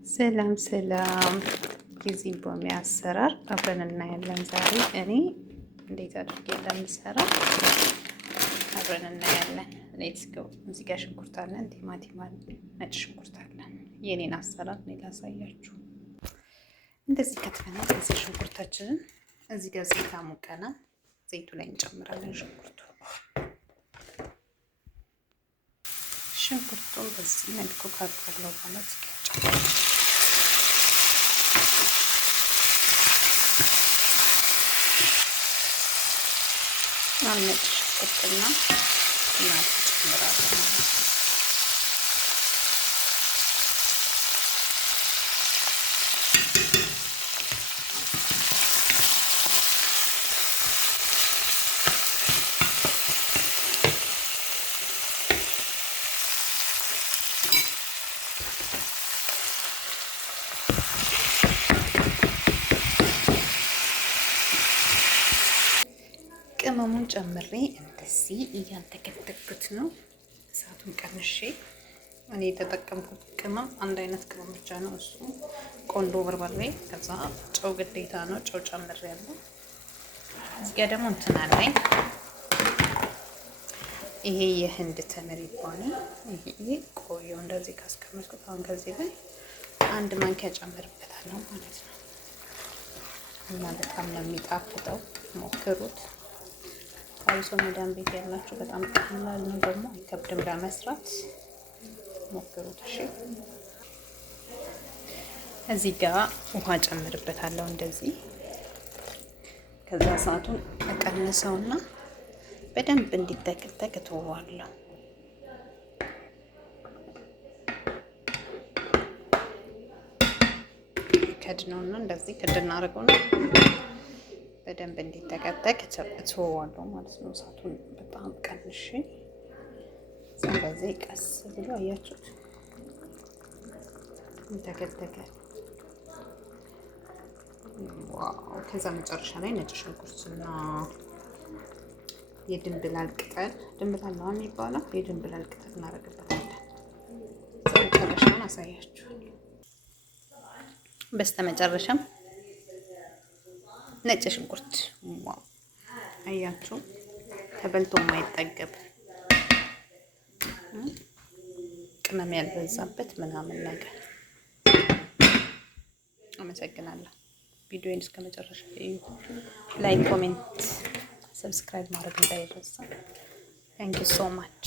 ሰላም ሰላም። የዚህ ቦሚ አሰራር አብረን እናያለን ዛሬ። እኔ እንዴት አድርጌ እንደምሰራ አብረን እናያለን። ሌትስ ጎ። እዚህ ጋር ሽንኩርት አለን፣ ቲማቲም አለን፣ ነጭ ሽንኩርት አለን። የኔን አሰራር እኔ ላሳያችሁ። እንደዚህ ከትፈናል። እዚህ ሽንኩርታችንን እዚህ ጋር ዘይት አሙቀናል። ዘይቱ ላይ እንጨምራለን ሽንኩርቱን በዚህ መልኩ ካቀለው ማለት ይቀጫል። ነጭ ሽንኩርትና ቲማቲም ጨምራለሁ ማለት ነው። ቅመሙን ጨምሬ እንደዚህ እያንተከተኩት ነው። እሳቱን ቀንሼ እኔ የተጠቀምኩት ቅመም አንድ አይነት ቅመም ብቻ ነው። እሱ ቆንዶ በርበሬ፣ ከዛ ጨው ግዴታ ነው። ጨው ጨምሬያለሁ። እዚህ ጋር ደግሞ እንትን አለኝ። ይሄ የህንድ ተምር ይባላል። ይሄ ቆዮ እንደዚህ ካስቀመጥኩት አሁን ከዚህ ላይ አንድ ማንኪያ ጨምርበታለሁ ማለት ነው። እና በጣም ነው የሚጣፍጠው። ሞክሩት። አብሶ መዳም ቤት ያላችሁ በጣም ቀላል ነው፣ ደግሞ አይከብድም ለመስራት። ሞክሩት እሺ። እዚህ ጋር ውሃ ጨምርበታለሁ እንደዚህ። ከዛ ሰዓቱን እቀንሰውና በደንብ እንዲተከተክ እተወዋለሁ። ከድነውና እንደዚህ ክድና አድርገውና በደንብ እንዲተከተክ እተወዋለሁ ማለት ነው። እሳቱን በጣም ቀንሼ ስለዚህ ቀስ ብሎ አያችሁት እንተከተከ። ዋው! ከዛ መጨረሻ ላይ ነጭ ሽንኩርትና የድንብላል ቅጠል፣ ድንብላል ነው የሚባለው፣ የድንብላል ቅጠል እናደርግበታለን። መጨረሻውን አሳያችኋለሁ። በስተመጨረሻም ነጭ ሽንኩርት። ዋው! አያችሁ ተበልቶ የማይጠገብ ቅመም ያልበዛበት ምናምን ነገር። አመሰግናለሁ። ቪዲዮውን እስከ መጨረሻ እዩ። ላይክ፣ ኮሜንት፣ ሰብስክራይብ ማድረግ እንዳይረሳ። ታንክ ዩ ሶ ማች